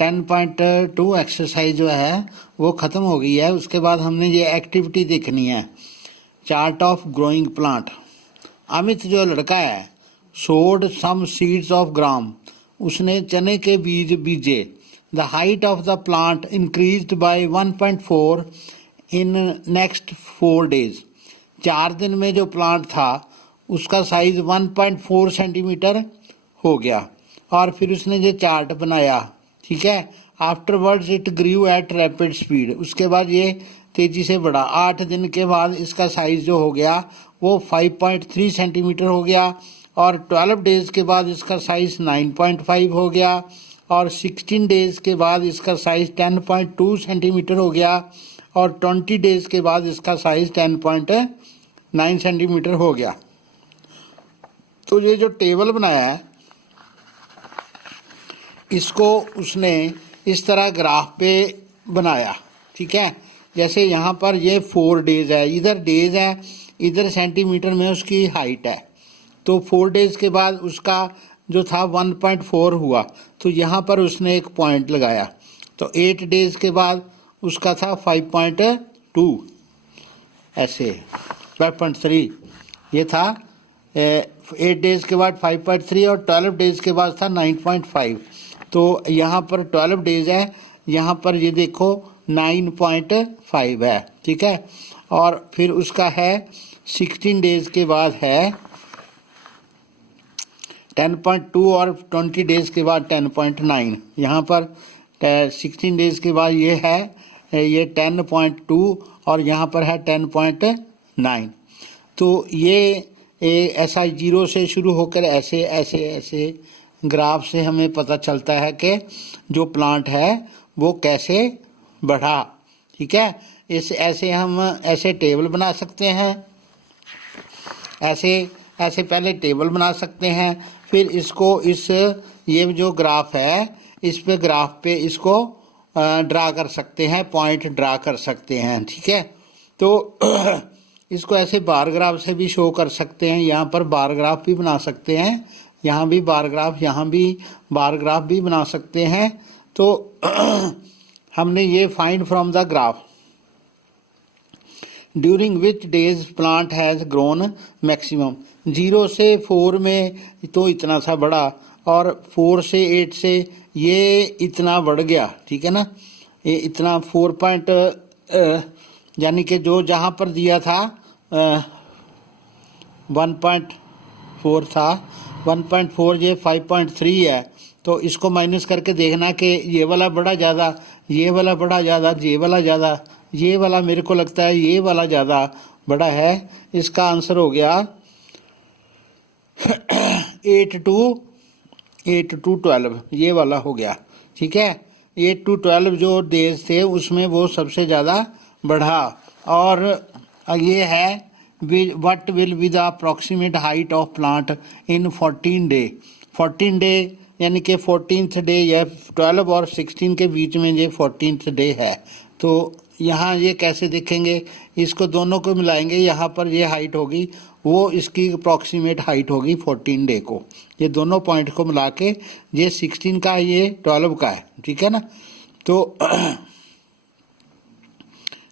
10.2 exercise जो है वो ख़त्म हो गई है। उसके बाद हमने ये एक्टिविटी देखनी है, chart of growing plant. Amit जो लड़का है, सोड सम सीड्स ऑफ ग्राम, उसने चने के बीज बीजे। The height of the plant increased by 1.4 in next 4 days। 4 दिन में जो प्लांट था उसका साइज 1.4 सेंटीमीटर हो गया। और फिर उसने ये चार्ट बनाया, ठीक है। Afterwards it grew at rapid speed, उसके बाद ये तेज़ी से बढ़ा। 8 दिन के बाद इसका साइज़ जो हो गया वो 5.3 सेंटीमीटर हो गया। और 12 डेज़ के बाद इसका साइज़ 9.5 हो गया। और 16 डेज़ के बाद इसका साइज़ 10.2 सेंटीमीटर हो गया। और 20 डेज़ के बाद इसका साइज़ 10.9 सेंटीमीटर हो गया। तो ये जो टेबल बनाया है इसको उसने इस तरह ग्राफ पे बनाया, ठीक है। जैसे यहाँ पर ये 4 डेज़ है, इधर डेज़ है, इधर सेंटीमीटर में उसकी हाइट है। तो 4 डेज़ के बाद उसका जो था 1.4 हुआ, तो यहाँ पर उसने एक पॉइंट लगाया। तो 8 डेज़ के बाद उसका था 5.2, ऐसे 5.3 ये था। 8 डेज़ के बाद 5.3 और 12 डेज़ के बाद था 9.5। तो यहाँ पर 12 डेज़ है, यहाँ पर ये देखो 9.5 है, ठीक है। और फिर उसका है 16 डेज़ के बाद है 10.2 और 20 डेज़ के बाद 10.9। यहाँ पर 16 डेज़ के बाद ये है ये 10.2 और यहाँ पर है 10.9। तो ये ऐसा 0 से शुरू होकर ऐसे ऐसे ऐसे ग्राफ से हमें पता चलता है कि जो प्लांट है वो कैसे बढ़ा, ठीक है। इस ऐसे हम ऐसे टेबल बना सकते हैं, ऐसे ऐसे पहले टेबल बना सकते हैं, फिर इसको इस ये जो ग्राफ है इस पे ग्राफ पे इसको ड्रा कर सकते हैं, पॉइंट ड्रा कर सकते हैं, ठीक है। तो इसको ऐसे बार ग्राफ से भी शो कर सकते हैं, यहाँ पर बार ग्राफ भी बना सकते हैं, यहाँ भी बार ग्राफ, यहाँ भी बार ग्राफ भी बना सकते हैं। तो हमने ये find from the graph during which days plant has grown maximum. 0 से 4 में तो इतना सा बढ़ा और 4 से 8 से ये इतना बढ़ गया, ठीक है ना। ये इतना 4 यानी कि जो जहाँ पर दिया था 1.4 था, 1.4 ये 5.3 है। तो इसको माइनस करके देखना कि ये वाला बड़ा ज़्यादा, ये वाला बड़ा ज़्यादा, ये वाला ज़्यादा, ये वाला मेरे को लगता है ये वाला ज़्यादा बड़ा है। इसका आंसर हो गया 8 to 12, ये वाला हो गया, ठीक है। 8 to 12 जो डेज थे उसमें वो सबसे ज़्यादा बढ़ा। और ये है what will be the approximate height of plant in 14 day. 14 day यानी कि 14th डे या 12 और 16 के बीच में ये 14th डे है। तो यहाँ ये कैसे देखेंगे, इसको दोनों को मिलाएंगे, यहाँ पर ये हाइट होगी, वो इसकी अप्रॉक्सीमेट हाइट होगी 14 डे को। ये दोनों पॉइंट को मिला के ये 16 का है, ये 12 का है, ठीक है ना। तो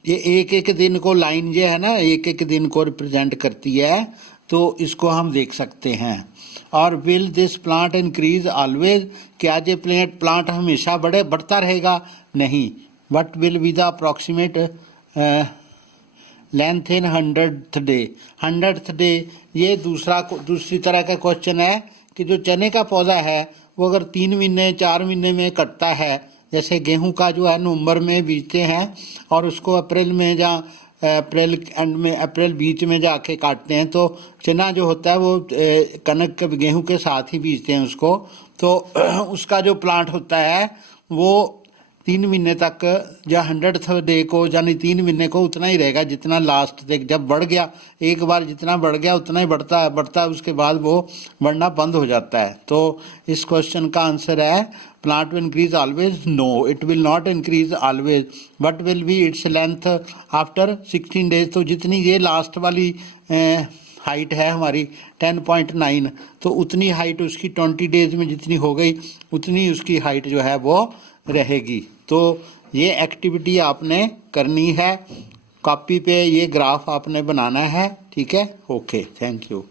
ये एक एक दिन को लाइन जो है ना एक एक दिन को रिप्रेजेंट करती है, तो इसको हम देख सकते हैं। और will this plant increase always, क्या ये प्लांट हमेशा बढ़ता रहेगा? नहीं। What will be the approximate length in 100th day. 100th day ये दूसरी तरह का क्वेश्चन है कि जो चने का पौधा है वो अगर 3 महीने 4 महीने में कटता है, जैसे गेहूं का जो है नवंबर में बीजते हैं और उसको अप्रैल में या अप्रैल एंड में अप्रैल बीच में जाके काटते हैं, तो चना जो होता है वो कनक के गेहूं के साथ ही बीजते हैं उसको। तो उसका जो प्लांट होता है वो 3 महीने तक या 100th डे को यानी 3 महीने को उतना ही रहेगा जितना लास्ट तक। जब बढ़ गया एक बार जितना बढ़ गया उतना ही बढ़ता है, उसके बाद वो बढ़ना बंद हो जाता है। तो इस क्वेश्चन का आंसर है plant will increase always, no it will not increase always. What will be its length after 16 days. तो जितनी ये लास्ट वाली हाइट है हमारी 10.9, तो उतनी हाइट उसकी 20 डेज में जितनी हो गई उतनी उसकी हाइट जो है वो रहेगी। तो ये एक्टिविटी आपने करनी है, कॉपी पे ये ग्राफ आपने बनाना है, ठीक है। Okay, thank you.